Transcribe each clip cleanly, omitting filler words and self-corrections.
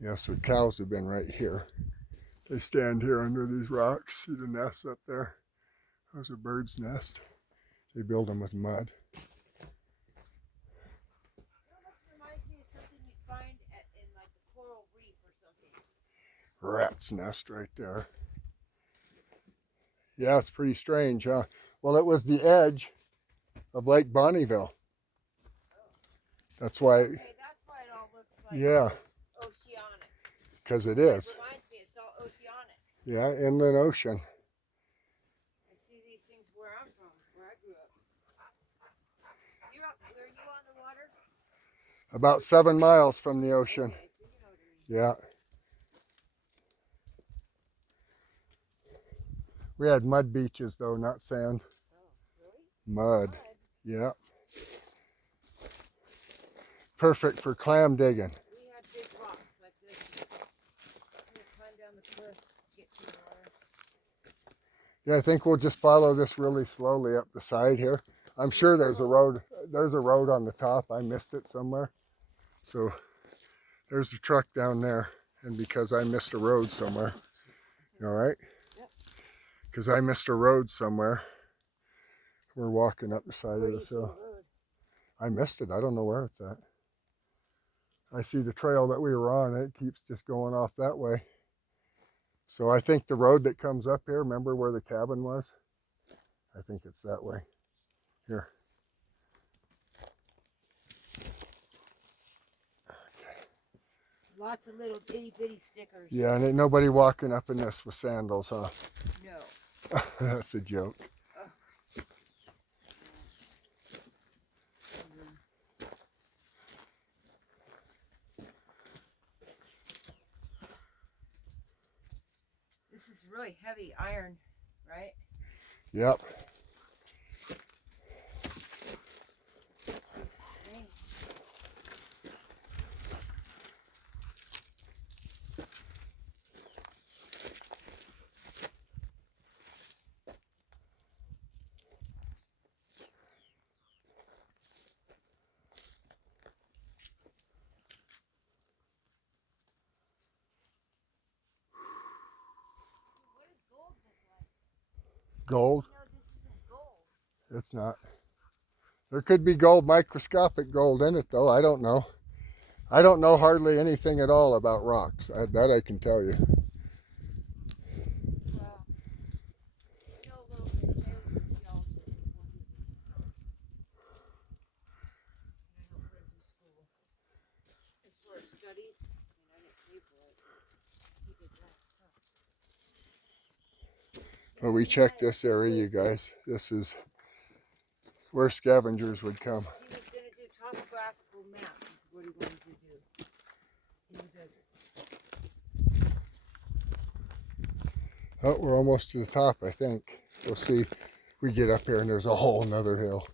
Yeah, so cows have been right here. They stand here under these rocks. See the nests up there? Those are birds' nests. They build them with mud. It almost reminds me of something you'd find in like the coral reef or something. Rat's nest right there. Yeah, it's pretty strange, huh? Well, it was the edge of Lake Bonneville. That's why, Okay, that's why it all looks like yeah, oceanic. because it That's what it is. reminds me. It's all oceanic. Yeah, inland ocean. I see these things where I'm from, where I grew up. You're up. Are you on the water? About 7 miles from the ocean. Okay, so you know what I mean. Yeah. We had mud beaches though, not sand. Oh, really? Mud. Yeah. Perfect for clam digging. We had big rocks like this. I'm gonna climb down the cliff to get to the water. Yeah, I think we'll just follow this really slowly up the side here. I'm sure there's a road. There's a road on the top. I missed it somewhere. So there's a truck down there. And because I missed a road somewhere. You all right? Yep. Because I missed a road somewhere. We're walking up the side of this hill. I missed it. I don't know where it's at. I see the trail that we were on. It keeps just going off that way. So I think the road that comes up here, remember where the cabin was? I think it's that way. Here. Lots of little itty bitty stickers. Yeah, and ain't nobody walking up in this with sandals, huh? No. That's a joke. This is really heavy iron, right? Yep. Gold? No, this isn't gold. It's not. There could be gold, microscopic gold in it though. I don't know. I don't know hardly anything at all about rocks. That I can tell you. Well, you know a little bit. Jay was a geologist before he did this science. And I helped put him through school. As for his studies, I didn't pay for it. He did that himself. Well, we checked this area, you guys. This is where scavengers would come. He was going to do topographical maps, is what he wanted to do in the desert. Oh, we're almost to the top, I think. We'll see. We get up here and there's a whole nother hill.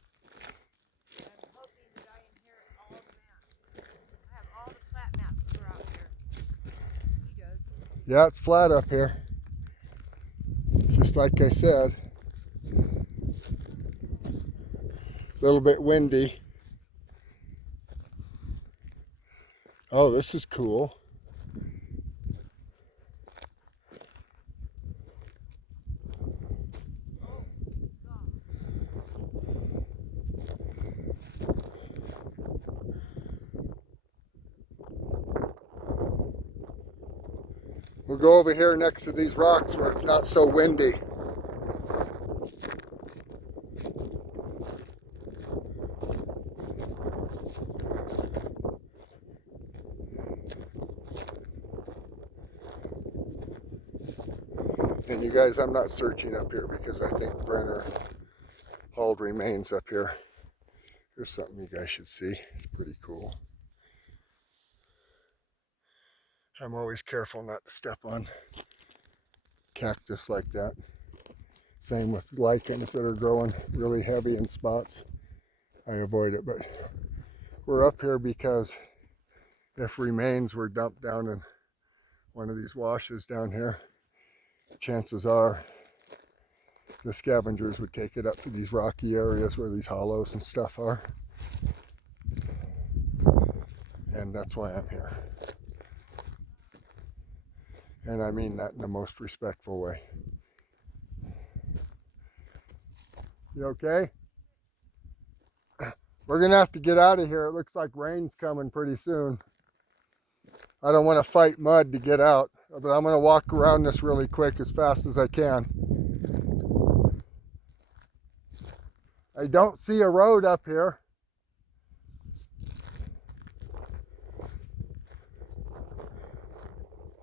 I'm hoping that I inherit all the maps. I have all the flat maps that are out here. He does. Yeah, it's flat up here. Just like I said. A little bit windy. Oh, this is cool. We'll go over here next to these rocks where it's not so windy. And you guys, I'm not searching up here because I think Brenner hauled remains up here. Here's something you guys should see. It's pretty cool. I'm always careful not to step on cactus like that. Same with lichens that are growing really heavy in spots. I avoid it, but we're up here because if remains were dumped down in one of these washes down here, chances are the scavengers would take it up to these rocky areas where these hollows and stuff are. And that's why I'm here. And I mean that in the most respectful way. You okay? We're gonna have to get out of here. It looks like rain's coming pretty soon. I don't want to fight mud to get out, but I'm gonna walk around this really quick as fast as I can. I don't see a road up here.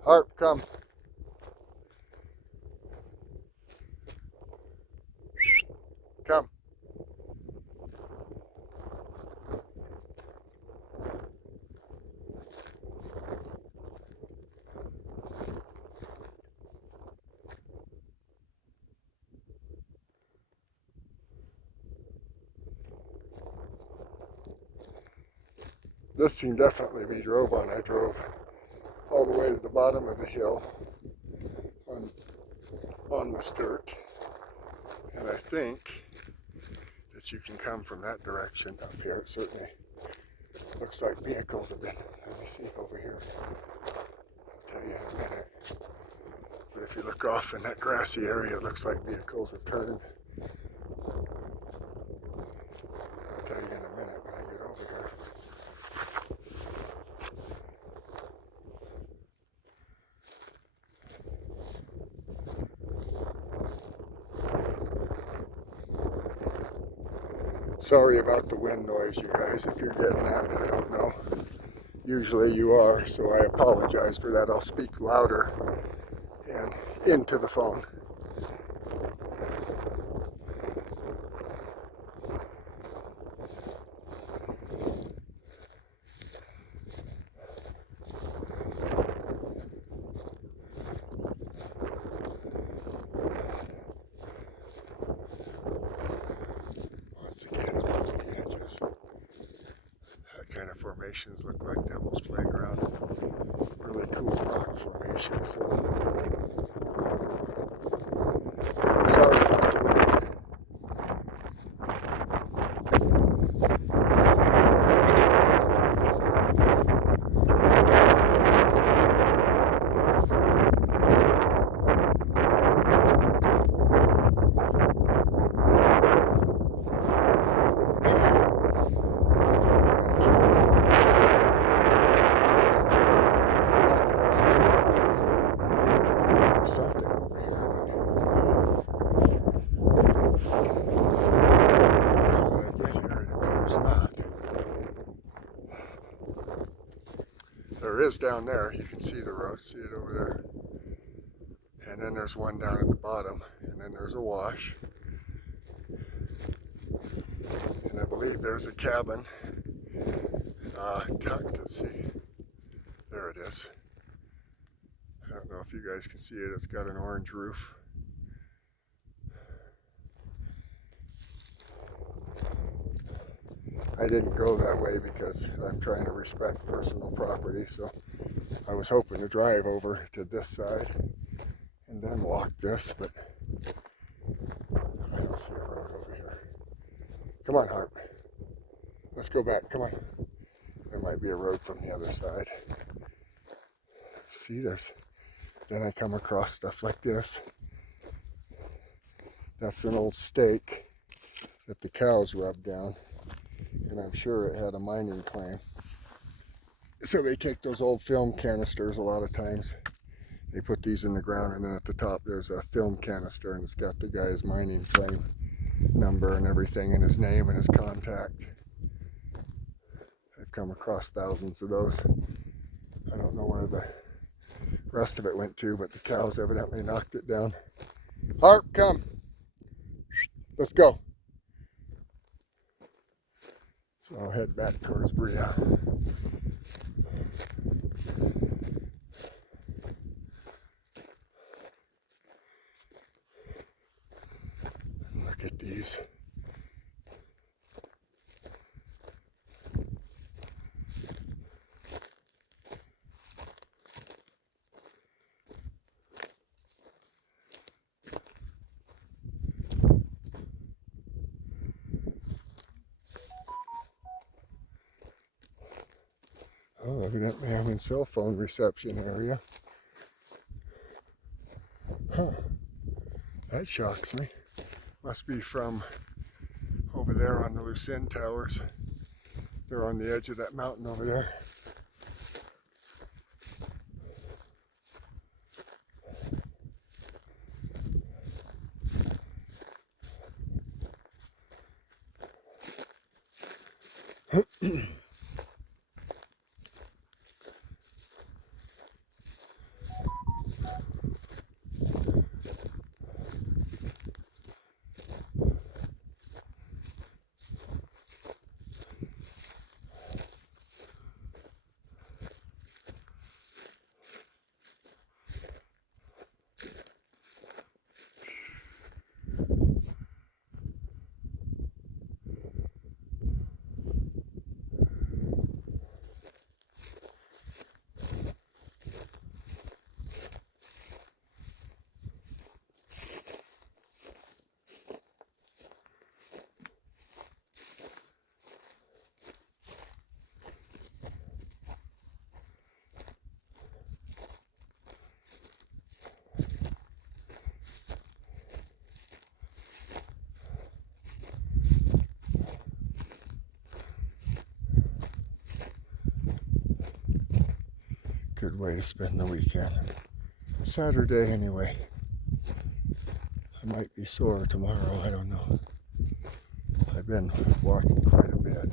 Harp, come. Come. This can definitely be drove on. I drove all the way to the bottom of the hill on this dirt. And I think that you can come from that direction up here. It certainly looks like vehicles have been, let me see over here. I'll tell you in a minute. But if you look off in that grassy area, it looks like vehicles have turned. I'll tell you in a minute when I get over here. Sorry about the wind noise, you guys, if you're getting that, I don't know. Usually you are, so I apologize for that. I'll speak louder and into the phone. Once again, along the edges. That kind of formations look like Devil's Playground. Really cool rock formations. So. Sorry about the wind. Something over here, but now that I get here, it appears not. There is down there. You can see the road. See it over there. And then there's one down at the bottom, and then there's a wash. And I believe there's a cabin tucked. Let's see. There it is. I don't know if you guys can see it. It's got an orange roof. I didn't go that way because I'm trying to respect personal property, so I was hoping to drive over to this side and then walk this, but I don't see a road over here. Come on, Harp. Let's go back. Come on. There might be a road from the other side. See, then I come across stuff like this. That's an old stake that the cows rubbed down, and I'm sure it had a mining claim. So they take those old film canisters a lot of times. They put these in the ground, and then at the top there's a film canister, and it's got the guy's mining claim number and everything, and his name and his contact. I've come across thousands of those. I don't know where the rest of it went to, but the cows evidently knocked it down. Harp, come. Let's go. So I'll head back towards Bria. Look at these. Oh, evidently I'm in cell phone reception area. That shocks me. Must be from over there on the Lucerne Towers. They're on the edge of that mountain over there. Good way to spend the weekend. Saturday anyway. I might be sore tomorrow, I don't know. I've been walking quite a bit.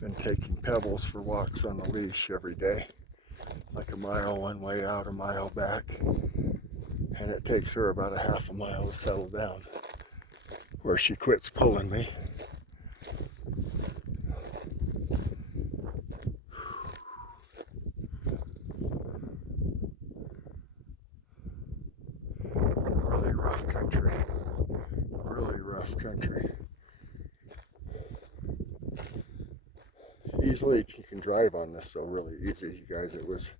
Been taking Pebbles for walks on the leash every day. Like a mile one way out, a mile back. And it takes her about a half a mile to settle down, where she quits pulling me. Really rough country. Really rough country. Easily you can drive on this, so really easy, you guys. It was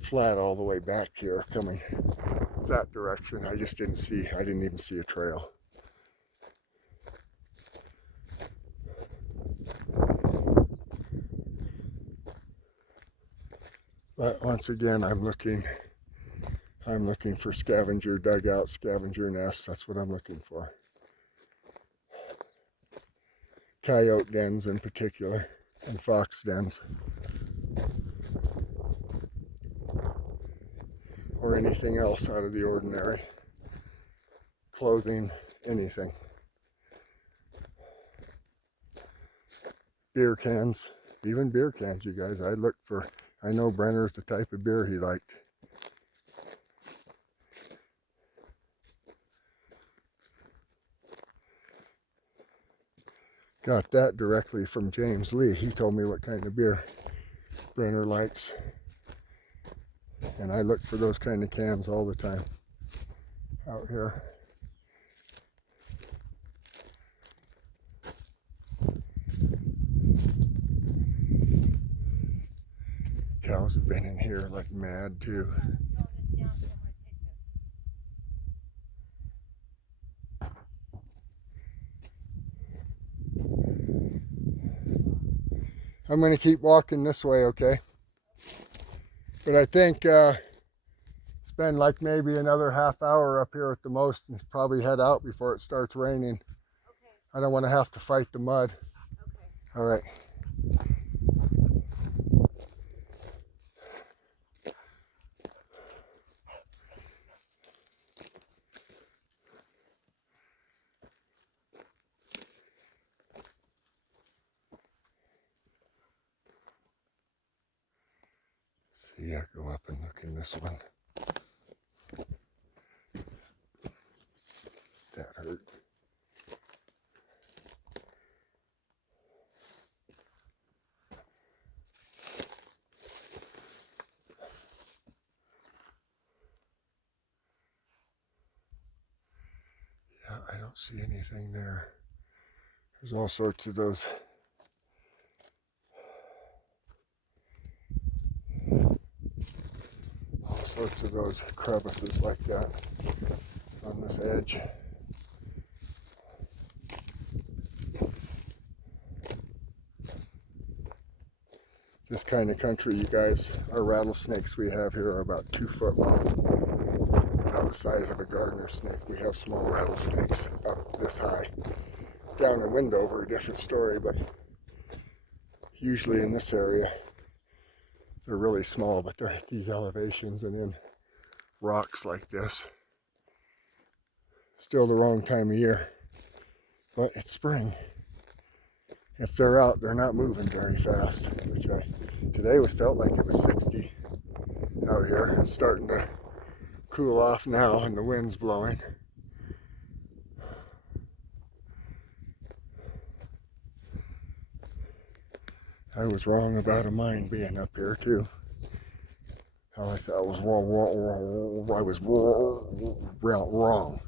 flat all the way back here coming that direction. I didn't even see a trail. But once again, I'm looking for scavenger dugout, scavenger nests. That's what I'm looking for. Coyote dens in particular, and fox dens. Or anything else out of the ordinary. Clothing, anything. Beer cans, even beer cans, you guys. I know Brenner's the type of beer he liked. Got that directly from James Lee. He told me what kind of beer Brenner likes. And I look for those kind of cans all the time out here. Cows have been in here like mad too. I'm going to keep walking this way, okay? But I think spend like maybe another half hour up here at the most and probably head out before it starts raining. Okay. I don't want to have to fight the mud. Okay. All right. See, I go up and look in this one. That hurt. Yeah, I don't see anything there. There's all sorts of those crevices like that on this edge. This kind of country, you guys, our rattlesnakes we have here are about 2 foot long, about the size of a gardener snake. We have small rattlesnakes up this high. Down in Windover, a different story, but usually in this area, they're really small, but they're at these elevations and in rocks like this. Still the wrong time of year, but it's spring. If they're out, they're not moving very fast, today felt like it was 60 out here. It's starting to cool off now and the wind's blowing. I was wrong about a mine being up here too. How I thought I was wrong. I was wrong.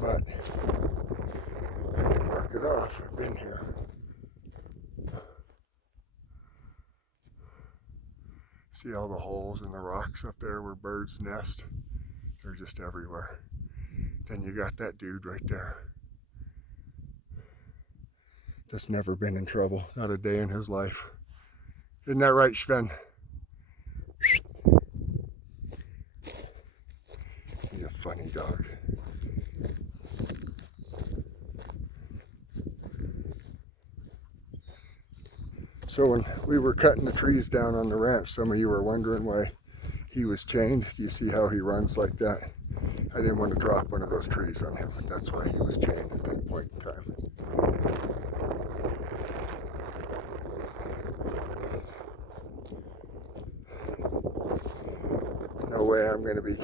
But I can mark it off. I've been here. See all the holes in the rocks up there where birds nest? They're just everywhere. Then you got that dude right there that's never been in trouble, not a day in his life. Isn't that right, Sven? He's a funny dog. So when we were cutting the trees down on the ranch, some of you were wondering why he was chained. Do you see how he runs like that? I didn't want to drop one of those trees on him. That's why he was chained at that point in time. No way I'm going to be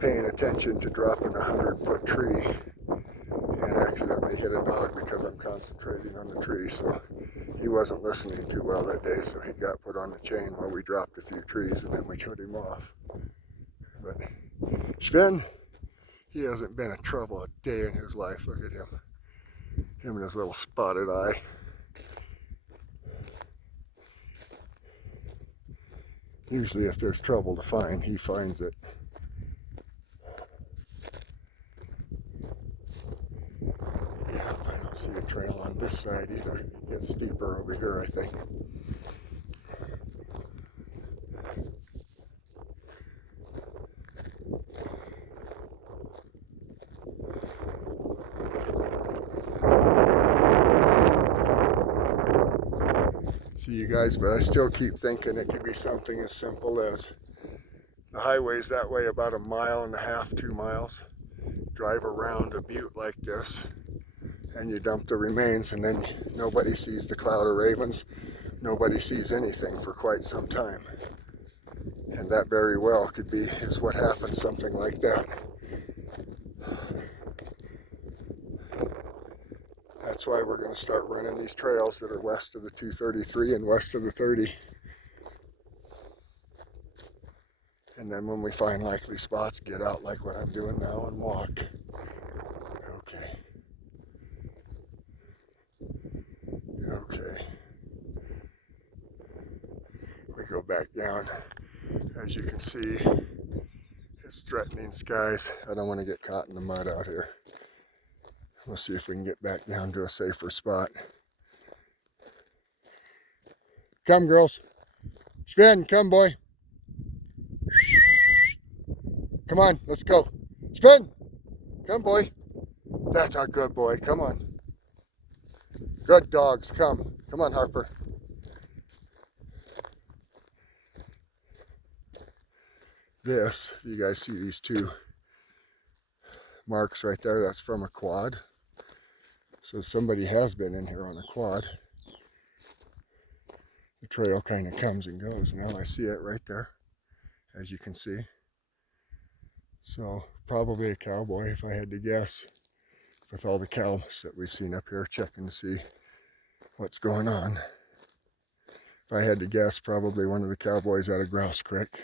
paying attention to dropping a 100-foot tree and accidentally hit a dog because I'm concentrating on the tree. So he wasn't listening too well that day, so he got put on the chain while we dropped a few trees and then we cut him off. But Sven, he hasn't been in trouble a day in his life. Look at him. Him and his little spotted eye. Usually if there's trouble to find, he finds it. Yeah, I don't see a trail on this side either. It gets steeper over here, I think. See you guys, but I still keep thinking it could be something as simple as the highway's that way about 1.5 miles, 2 miles. Drive around a butte like this and you dump the remains, and then nobody sees the cloud of ravens. Nobody sees anything for quite some time. And that very well could be is what happens, something like that. That's why we're going to start running these trails that are west of the 233 and west of the 30. And then when we find likely spots, get out like what I'm doing now and walk. Okay. Okay. We go back down. As you can see, it's threatening skies. I don't want to get caught in the mud out here. We'll see if we can get back down to a safer spot. Come, girls. Sven, come, boy. Come on, let's go. Sven, come, boy. That's a good boy. Come on. Good dogs, come. Come on, Harper. This, you guys see these two marks right there? That's from a quad. So somebody has been in here on a quad. The trail kind of comes and goes. Now I see it right there, as you can see. So probably a cowboy if I had to guess, with all the cows that we've seen up here, checking to see what's going on. If I had to guess, probably one of the cowboys out of Grouse Creek.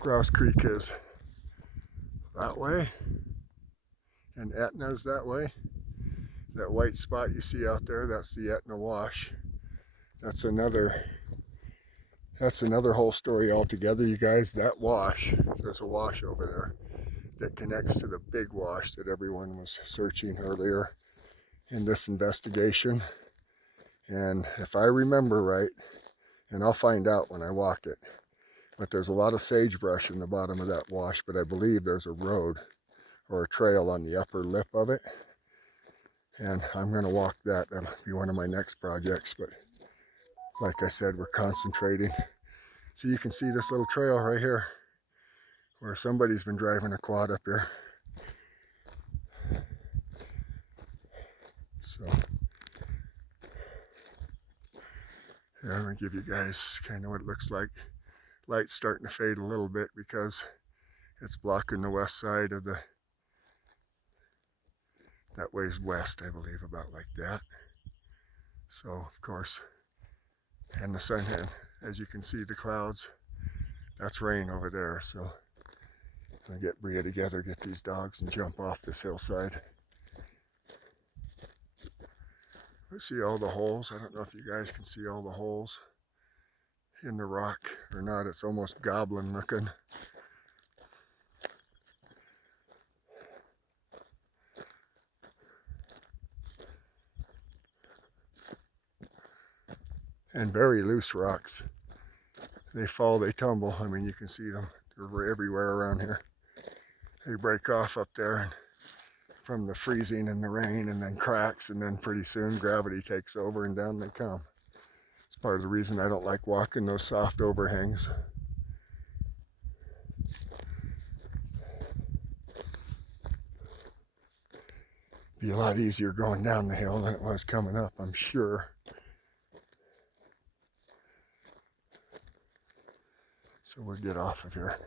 Grouse Creek is that way, and Etna's that way. That white spot you see out there, that's the Etna Wash. That's another whole story altogether, you guys. That wash, there's a wash over there. that connects to the big wash that everyone was searching earlier in this investigation. And if I remember right, and I'll find out when I walk it, but there's a lot of sagebrush in the bottom of that wash, but I believe there's a road or a trail on the upper lip of it. And I'm going to walk that. That'll be one of my next projects. But like I said, we're concentrating. So you can see this little trail right here where somebody's been driving a quad up here. So here, I'm going to give you guys kind of what it looks like. Light's starting to fade a little bit because it's blocking the west side of the, that way's west, I believe, about like that. So of course, and the sun, and as you can see the clouds, that's rain over there. So I'm gonna get Bria together, get these dogs and jump off this hillside. Let's see all the holes. I don't know if you guys can see all the holes in the rock or not. It's almost goblin looking. And very loose rocks. They fall, they tumble. I mean, you can see them. They're everywhere around here. They break off up there and from the freezing and the rain, and then cracks, and then pretty soon gravity takes over and down they come. It's part of the reason I don't like walking those soft overhangs. Be a lot easier going down the hill than it was coming up, I'm sure. So we'll get off of here.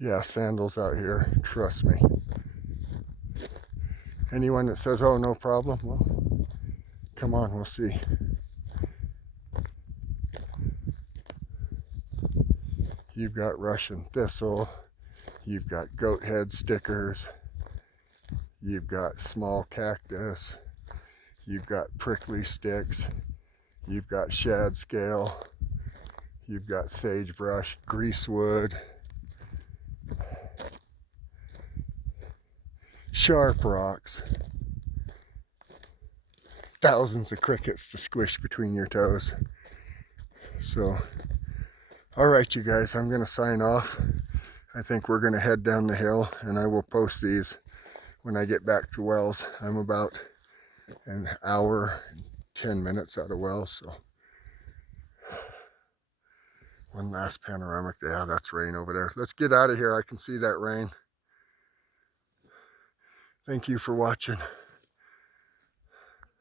Yeah, sandals out here, trust me. Anyone that says, oh, no problem, well, come on, we'll see. You've got Russian thistle, you've got goat head stickers, you've got small cactus, you've got prickly sticks, you've got shad scale, you've got sagebrush, greasewood, sharp rocks, thousands of crickets to squish between your toes. So, all right, you guys, I'm going to sign off. I think we're going to head down the hill, and I will post these when I get back to Wells. I'm about an hour and 10 minutes out of Wells, so one last panoramic. Yeah, that's rain over there. Let's get out of here. I can see that rain. Thank you for watching.